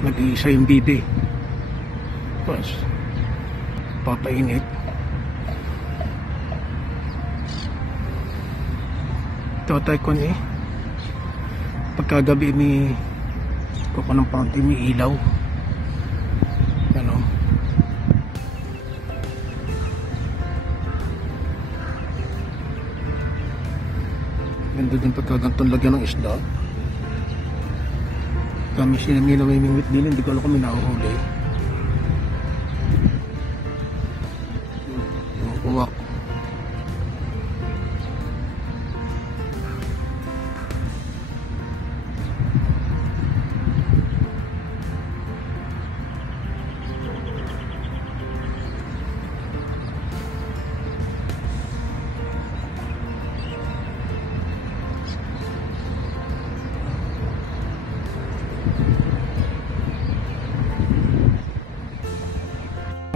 Nag-iisa yung bibi. Tapos papainit. Tatay ko ni pagkagabi may kuko ng fountain, may ilaw. Ano? Ganda din pagkagantong lagyan ng isda. Kami sinamila may mingwit din, hindi ko alam kung may nahuhuli. Uwak.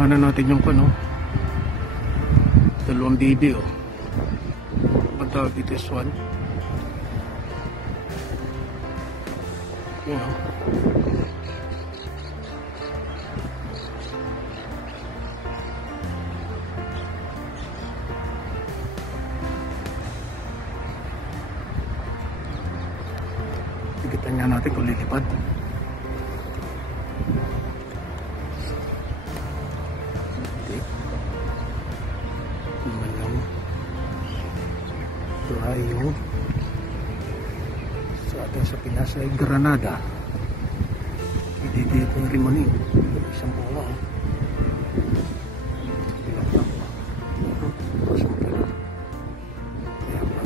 Paano natin yung kano? Dalawang bibi oh. Matawag dito is one. Yun oh. Tigitan nga natin kung lilipad. Tayo sa atin sa Pinas ay Granada. Dito yung Rimoni. Isang bunga. Bilang lang. Pasok ka na. Kaya pa.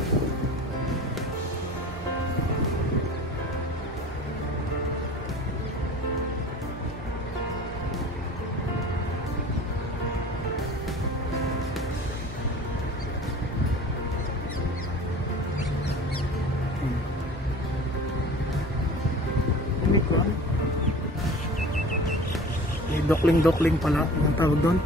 Dokling-dokling pala ang tawag doon.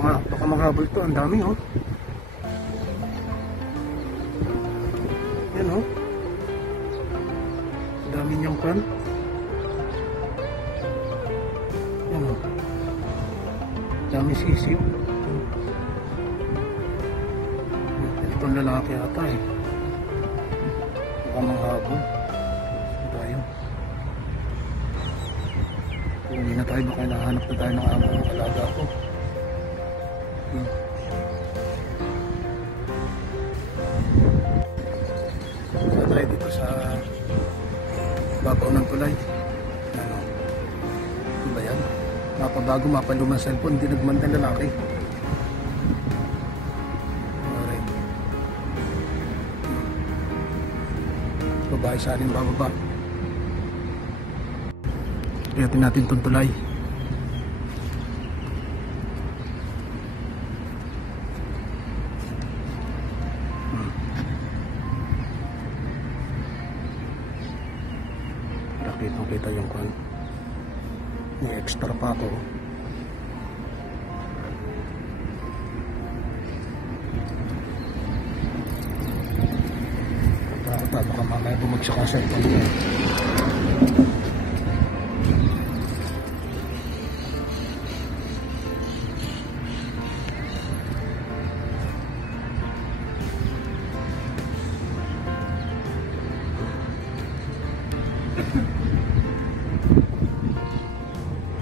Baka makahabol to. Ang dami oh. Yan oh. Ang dami niyang pan. Yan oh. Dami sisip. Itong lalaki ata eh. Baka makahabol. Hindi na tayo, baka nahanap na tayo ng among alaga ko. So tayo dito sa babaw ng tulay. Ano? Ano ba yan? Mapabago, mapalumang cellphone, hindi nagmanda ng lalaki. Alright. Babae sa aling bababa. Lihatin natin itong tulay. Kita yung kwan. May extra pa ako. Baka mamaya bumagsak ang cellphone niya.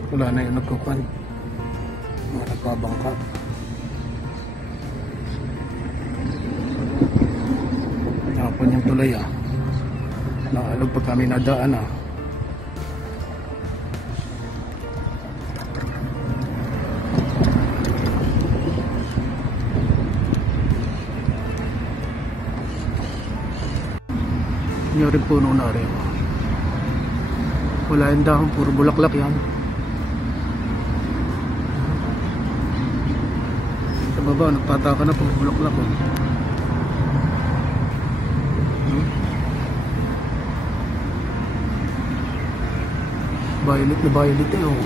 Wala na yung nagkukuhan, mga nagpabangka. Nakapon yung tulay ah. Nakalog pa kami nadaan ah. Hindi rin puno na rin. Wala yung dahon, puro bulaklak yan. Sa baba, nagpataka na puro bulaklak oh. Violet na violet eh oh.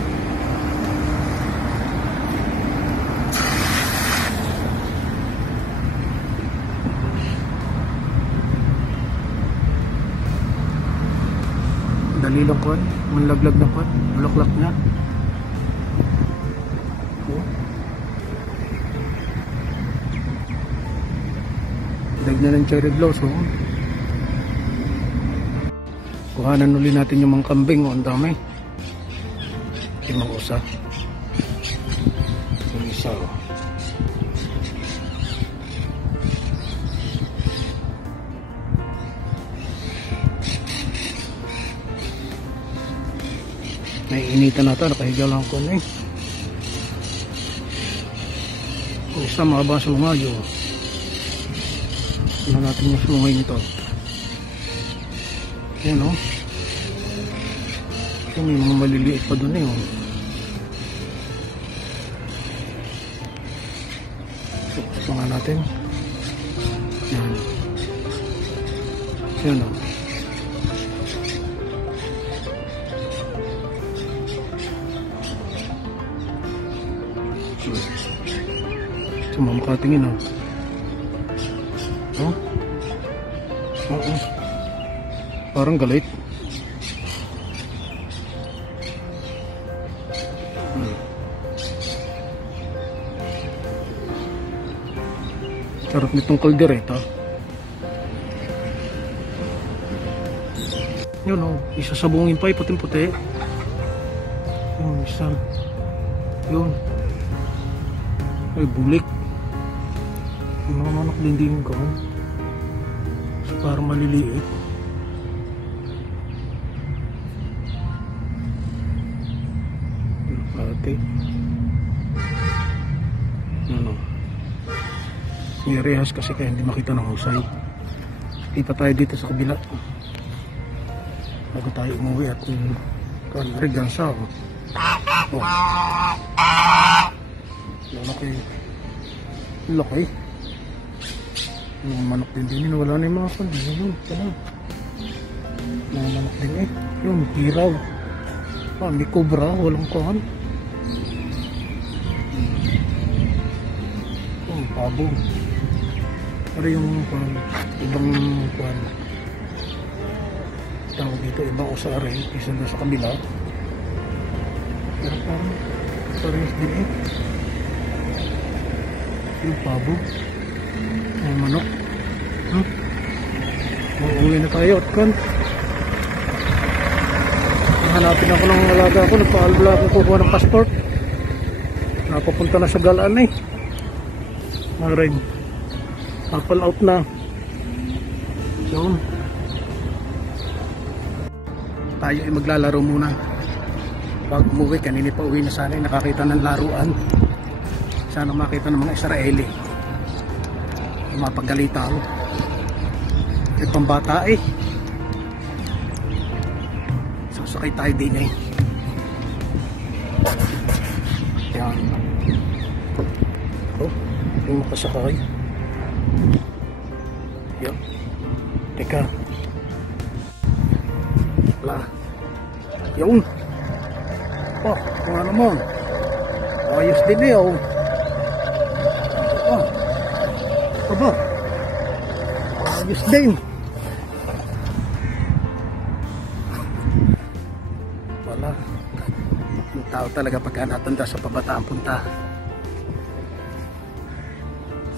Kalilang kwan, manlaglag ng kwan, bulaklak niya. Dag na ng cherry blossom. Kuhanan uli natin yung mga kambing. Ang dami. Yung mga usa. Yung isa. Naiinitan na ito. Nakahiga lang ko na eh. Kung isa mahaba sa lumayo. Tingnan natin yung sungay nito. Yan o. May mga maliliit pa dun eh. Ito nga natin. Yan. Yan o. Makatingin o. Oh? Oo. Parang galit. Sarap nitong kaldereta. Yun o. Isa sa bungin pa. Puting-puti. Yun. Isa. Yun. Ay bulik. Yung mga manok din din ko. So parang maliliit. Okay. Ano? May rehas kasi kaya hindi makita ng husay. Kita tayo dito sa kabila. Bago tayo umuwi at regansa. Oh. Laki. Laki. Yung manok din din. Wala na yung mga pandi. Yun. Mga manok din eh. Yun. Hiraw. May cobra. Walang kuhan. Pabo. Pero yung ibang kuhan. Tawag dito. Ibang usari. Isa na sa kabila. Pero parang din eh. Yung pabo. Yung manok. Uuwi na tayo at kan. Hanapin ako ng alaga ko. Nagpa-albla ako kukuha ng passport. Napapunta na sa galaan eh. Maring. Apple out na. So, tayo ay maglalaro muna. Pag umuwi, kanini pa uwi na sana. Nakakita ng laruan. Sana makita ng mga Israeli. Mapagalita ako. May pambata eh. Sasakay tayo din eh. Yan. Oh, yung makasakay. Yan. Teka. Wala. Yun. Oh, kung ano mo. Ayos din eh oh. Aba, ayos din. Wala. Yung tao talaga pagka natanda sa pabataan punta.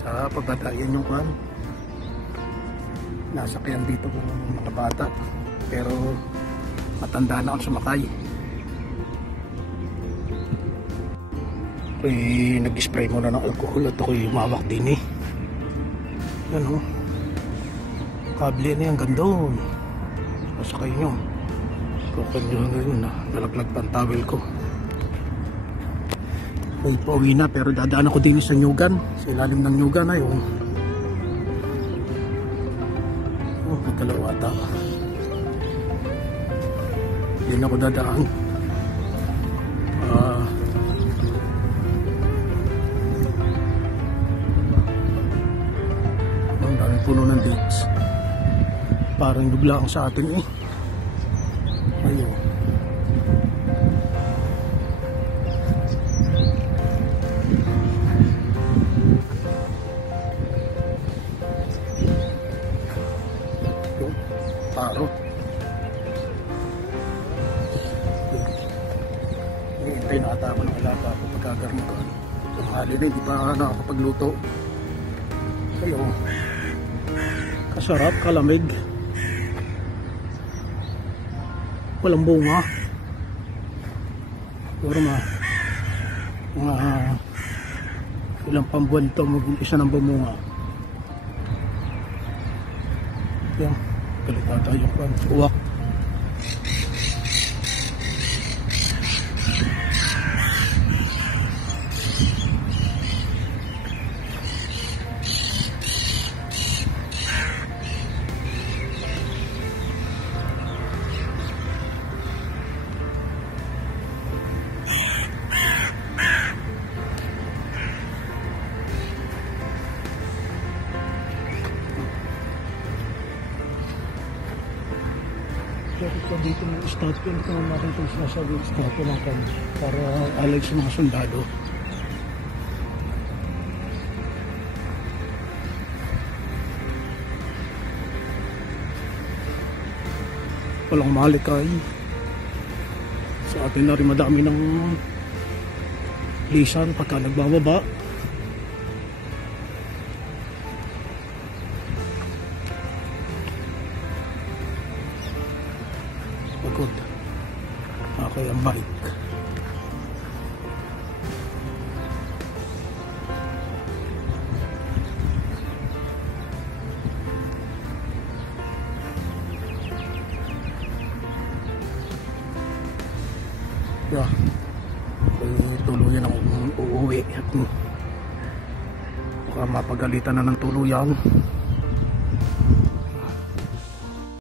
Sa pabataan yan yung kwan. Nasakyan dito ng mga bata. Pero matanda na akong sumakay. Ako'y nag-spray muna ng alcohol at ako'y umawak din eh. Yan o. Kable na yan, ganda o. Masakay nyo. Kukan nyo ngayon na. Nalaglag pa ang towel ko. Ay, pauwi na pero dadaan ako din sa Nyugan. Sa ilalim ng Nyugan ay oh. Oh, may kalawata. Hindi na ako dadaan. Puno ng dates. Parang biglaan sa atin eh. Ayun. Parot. Kain na ata ako ng alaga ako pagkagarmukan. Tanghali na, hindi pa nakakapagluto. Kayo, kasarap, kalamig. Walang bunga. Siguro mga ilang pambuwan ito mag-isa ng bumunga. Yan, kalita tayo pa. Uwak. Pero dito ng statue, hindi ko naman natin itong sinasabi ng statue lang kami para alay sa mga sundalo. Walang malikay. Sa atin na rin madami ng lisan pagka nagbababa. Pagod. Okay ang bike. Yeah. Tuluyan akong uuwi at baka mapagalitan na ng tuluyan.